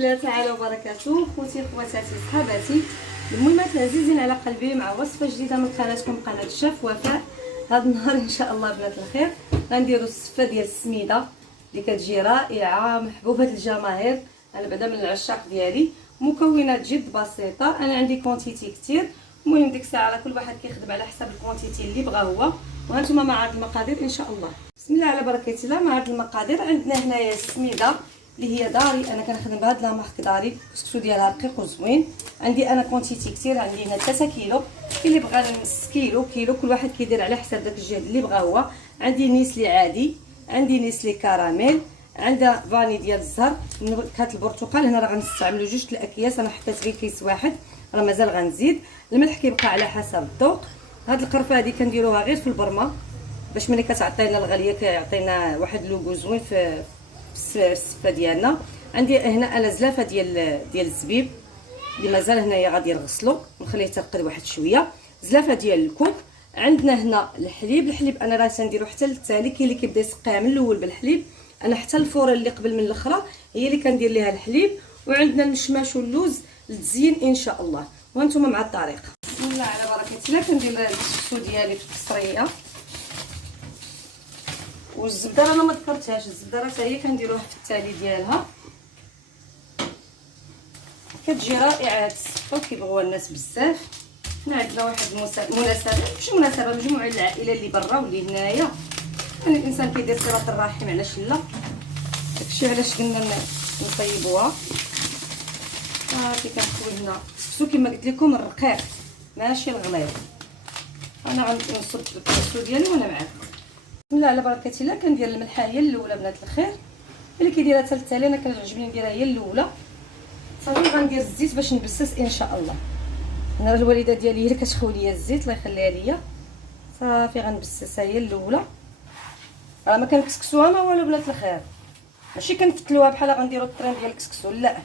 الله تعالى وبركاته. خوتي خواتاتي صحاباتي المهمات العزيزين على قلبي، مع وصفه جديده من قناتكم قناه الشيف وفاء. هذا النهار ان شاء الله بنات الخير غنديروا السفه ديال السميده اللي كتجي رائعه محبوبه الجماهير. انا بعدا من العشاق ديالي. مكونات جد بسيطه، انا عندي كونتيتي كتير. المهم ديك الساعه راه كل واحد كيخدم على حسب الكونتيتي اللي بغا هو. وهانتوما مع هاد المقادير ان شاء الله. بسم الله على بركه الله. مع هاد المقادير عندنا هنايا السميده اللي هي داري، انا كنخدم بهاد لا مارك داري، الكسكسو ديالها رقيق وزوين. عندي انا كونتيتي كتير، عندي هنا 3 كيلو. اللي بغى نص كيلو كل واحد كيدير على حسب داك الجهد اللي بغا هو. عندي نيسلي عادي، عندي نيسلي كراميل، عندها فاني ديال الزهر، نكهه البرتقال. هنا راه غنستعملوا جوج الاكياس، انا حطيت غير كيس واحد، راه مازال غنزيد. الملح كيبقى على حسب الذوق. هاد القرفه هذه كنديروها غير في البرمه باش ملي كتعطينا الغليه كيعطينا واحد لوغو زوين في السفه ديالنا. عندي هنا انا زلافه ديال الزبيب اللي مازال هنايا غادي نغسلو ونخليه ترقد واحد شويه. زلافه ديال الكوك. عندنا هنا الحليب انا راه تنديرو حتى للتالي. كاين اللي كيبدا يسقيها من الاول بالحليب، انا حتى الفوره اللي قبل من الاخرى هي اللي كندير ليها الحليب. وعندنا المشماش واللوز للتزيين ان شاء الله. وانتم مع الطريقه. بسم الله على بركه الله. كندير الكسكسو ديالي في القصريه، والزبده انا ما ذكرتهاش، الزبده راه حتى هي كنديروها في التالي ديالها. كتجي رائعه هاد السفه وكيبغيوها الناس بزاف. حنا عندنا واحد مناسبه، ماشي مناسبه، مجموعه العائله اللي برا واللي هنايا، يعني الانسان كيدير صله الرحم علاش لا. داكشي علاش قلنا نطيبوها. صافي كنخوي هنا الكسكسو كما قلت لكم الرقيق ماشي الغليظ. انا غنصب الكسكسو ديالي وانا معاكم. بسم الله على بركه الله. كندير الملحه هي الاولى بنات الخير، اللي كيديرها حتى التالي انا كنعجبني نديرها هي الاولى. صافي غندير الزيت باش نبسس ان شاء الله. انا الوالده ديالي هي اللي كتخوي لي الزيت، الله يخليها ليا. صافي غنبسسها هي الاولى. راه ما كنكسكسوها ما والو بنات الخير، ماشي كنفتلوها بحال غنديروا الطرين ديال الكسكسو، لا،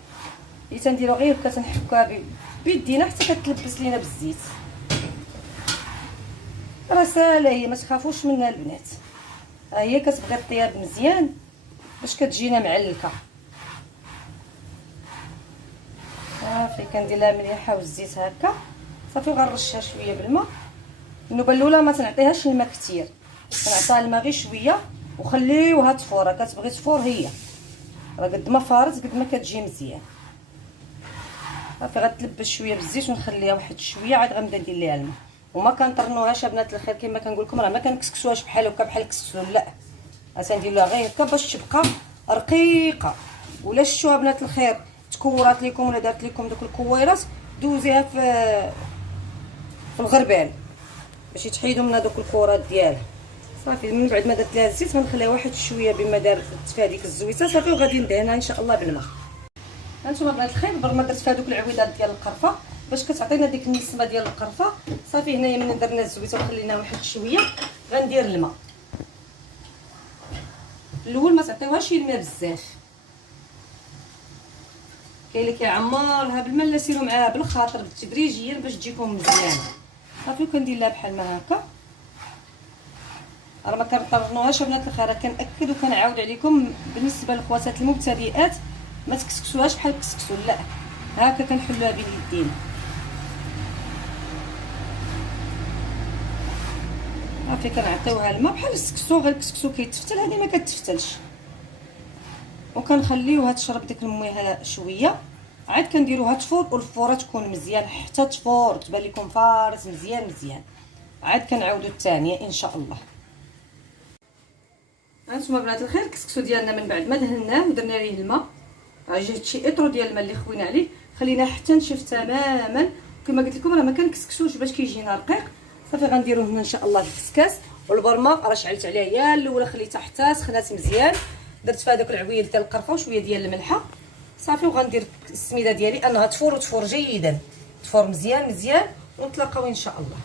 اللي تنديرو غير كتنحكوها بيدينا حتى كتلبس لينا بالزيت. راه ساهله هي، ما تخافوش منها البنات. ها هي كتبغي الطياب مزيان باش كتجينا معلكه. صافي كندير لها مليحه والزيت هكا. صافي غنرشها شويه بالماء. النوبه الاولى ما تنعطيهاش الماء كثير، كنعطيها الماء غير شويه وخليوها تفور. كتبغي تفور هي، راه قد ما فارت قد ما كتجي مزيان. صافي غتلبس شويه بالزيت ونخليها واحد شويه، عاد غنبدا ندير ليها الماء. وما كنطرنوهاش بنات الخير كما كنقول لكم، راه ما كنكسكسوهاش بحال هكا بحال الكسكسو، لا، غندير لها غير هكا باش تبقى رقيقه. ولا شفتوها بنات الخير تكورات لكم ولا دارت لكم دوك الكويرات، دوزيها في الغربال باش يتحيدوا من هذوك الكورات ديالها. صافي من بعد ما درت لها الزيت غنخليها واحد شويه بما دار تفا ديك الزويته. صافي وغادي ندهنها ان شاء الله بالماء. هانتوما بنات الخير برما درت فيها دوك العويضات ديال القرفه باش كتعطينا ديك النسمه ديال القرفه. صافي هنايا من درنا الزويته وخليناها واحد شويه غندير الماء. الاول ما تعطيوهاش الماء بزاف، كاين اللي كيعمرها بالماء، لا سيروا معاها بالخاطر بالتدريجيا باش تجيكم مزيانه. صافي كندير لها بحال ما هكا. راه ما كنطرنوهاش بنات الخير، كنأكد وكنعاود عليكم بالنسبه للخواتات المبتدئات ما تكسكسوهاش بحال الكسكسو، لا، هكا كنحلوها بين يدينا. صافي كنعطيوها الماء بحال الكسكسو، غير الكسكسو كيتفتل، هذه ما كتفتلش. وكنخليوها تشرب ديك المية شويه، عاد كنديروها تفور، والفوره تكون مزيان حتى تفور تبان لكم فارت مزيان. عاد كنعاودو الثانيه ان شاء الله. هانتوما بنات الخير الكسكسو ديالنا من بعد ما دهناه ودرنا ليه الماء، راه جات شي اطرو ديال الماء اللي خوينا عليه، خليناه حتى نشف تماما. كما قلت لكم راه ما كنكسكسوش باش كيجينا رقيق. صافي غنديروه هنا ان شاء الله في الكسكاس. والبرمه راه شعلت عليها هي الاولى، خليتها حتى سخنات مزيان، درت فيها داك العويل ديال القرفه وشويه ديال الملحه. صافي وغندير السميده ديالي انها تفور جيدا، تفور مزيان ونتلاقاو ان شاء الله.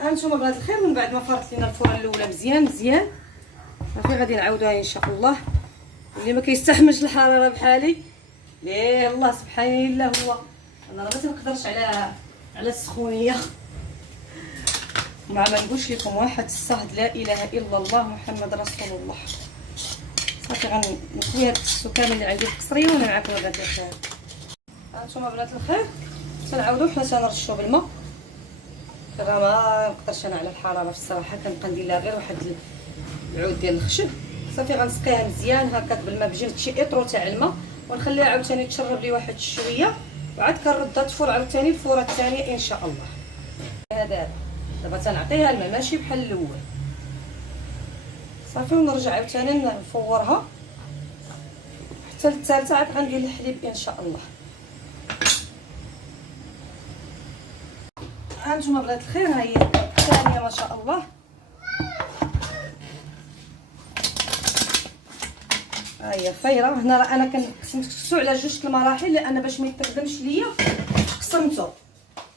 هانتوما بنات الخير من بعد ما فرت لينا الفوره الاولى مزيان صافي غادي نعاودوها ان شاء الله. اللي ما كيستحملش الحراره بحالي ليه الله سبحان الله، هو انا راه ما تنقدرش على السخونيه. ما نقولش لكم واحد الصهد لا اله الا الله محمد رسول الله. صافي غنكوي هاد الكسكسو كامل اللي عندي في القصريه وانا معاكم بنات الخير. هانتوما بنات الخير تنعاودو حنا تنرشو بالماء، راه ما نقدرش انا على الحراره في الصراحه، كنبقى ندير لها غير واحد العود ديال الخشب. صافي غنسقيها مزيان هكاك بالماء بجهد شي اطرو تاع الماء، ونخليها عاوتاني تشرب لي واحد شويه، وعاد كنردها تفور عاوتاني الفوره الثانيه ان شاء الله. دابا تنعطيها الماء ماشي بحال الاول صافي، ونرجع عاوتاني نفورها حتى الثالثه، عاد غندير الحليب ان شاء الله. هانتوما بنات الخير ها هي الثانيه ما شاء الله. ها هي فايره. هنا راه انا كنقسمو على جوج المراحل لان باش ما يتردمش ليا قسمته،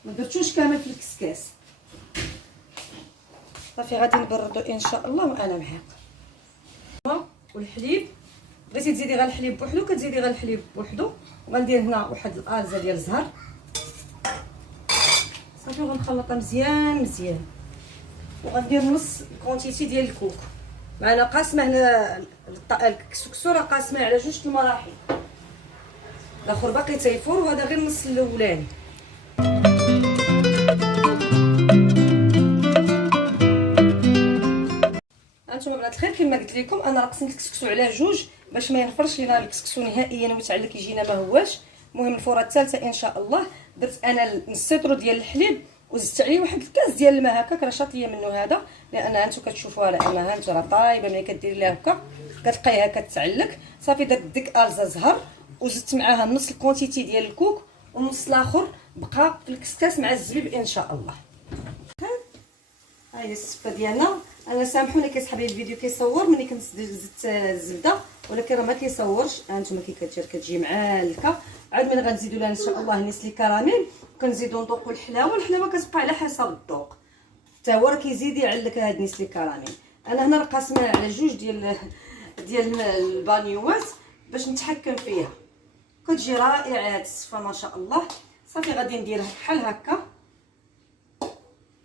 ما درتوش كامل في الكسكاس. صافي غادي نبردو ان شاء الله وانا معاكم. والحليب بغيتي تزيدي غير الحليب بوحدو كتزيدي غير الحليب بوحدو، وغندير هنا واحد الالزه ديال الزهر. صافي وغنخلطها مزيان مزيان، وغندير نص الكونتيتي ديال الكوك. معنا قاسمه هنا الكسكسو راه قاسمه على جوج المراحل، الاخر باقي تيفور وهذا غير النص الاولاني. هانتوما بنات الخير كما قلت لكم انا راه قسمت الكسكسو على جوج باش ما ينفرش لينا الكسكسو نهائيا ويتعلق يجينا ما هواش. المهم الفوره الثالثه ان شاء الله درت انا السيترو ديال الحليب وزدت عليه واحد الكاس ديال الماء هكاك، راه شاط ليا منه هذا لان هانتو كتشوفوها لان هانتو راه طايبه ملي كديري ليها هكا كتلقايها كتعلق. صافي درت ديك الزه زهر وزدت معاها نص الكونتيتي ديال الكوك، والنص الاخر بقى في الكسكاس مع الزبيب ان شاء الله. ها هي الصفه ديالنا. انا سامحوني كيسحب لي الفيديو كيصور ملي زدت الزبده، ولكن راه ما كيصورش. هانتوما كي كتجي كتجي معالكه. عاد ملي غنزيدوا لها ان شاء الله نسلي كراميل وكنزيدوا نذوقوا الحلاوه. الحلاوه كتبقى على حسب الذوق، حتى هو راه كيزيد يعلك هاد نسلي كراميل. انا هنا راه قاسمها على جوج ديال البانيوات باش نتحكم فيها، كتجي رائعه هاد الصفه ما شاء الله. صافي غادي نديرها بحال هكا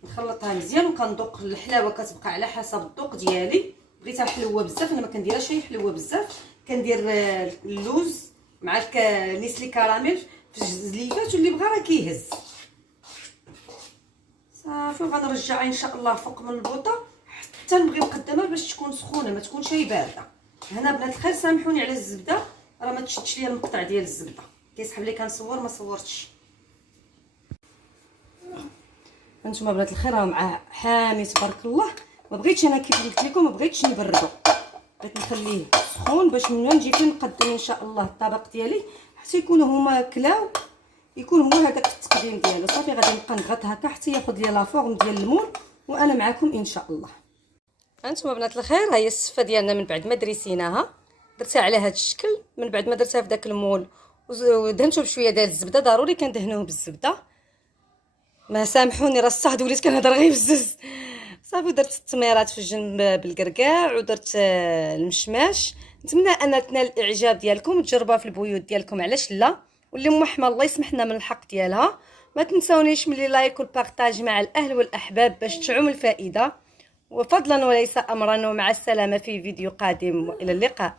نخلطها مزيان، وكنذوق الحلاوه كتبقى على حسب الذوق ديالي. بغيتها حلوه بزاف انا ما كنديرهاش هي حلوه بزاف، كندير اللوز مع نسلي كراميل في الزليفات واللي بغى راه كيهز. صافي غنرجعها ان شاء الله فوق من البوطه حتى نبغي نقدمها باش تكون سخونه ما تكونش هي بارده. هنا بنات الخير سامحوني على الزبده راه ما تشدش ليا المقطع ديال الزبده، كيسحب لي كنصور ما صورتش. هانتوما بنات الخير راه مع حامي تبارك الله. ما بغيتش انا كيف قلت لكم ما بغيتش نبردو، بغيت نخليه سخون باش ملي نجي فين نقدم ان شاء الله الطبق ديالي حتى يكونوا هما كلاو يكون هو هذاك التقديم ديالو. صافي غادي نبقى نضغط هكا حتى ياخذ لي لا فورم ديال المول وانا معكم ان شاء الله. هانتوما بنات الخير ها هي الصفه ديالنا من بعد ما دريسيناها، درتها على هذا الشكل. من بعد ما درتها في داك المول ودهنته بشويه ديال الزبده، ضروري كندهنوه بالزبده. ما سامحوني راه الصح وليت كنهضر غير بزز. صافي درت التميرات في الجنب بالكركاع ودرت المشماش. نتمنى ان تنال الاعجاب ديالكم وتجربوها في البيوت ديالكم، علاش لا. واللي ام احمد الله يسمح لنا من الحق ديالها ما تنسونيش من لي لايك والبارطاج مع الاهل والاحباب باش تعم الفائده. وفضلا وليس امرا، ومع السلامه في فيديو قادم والى اللقاء.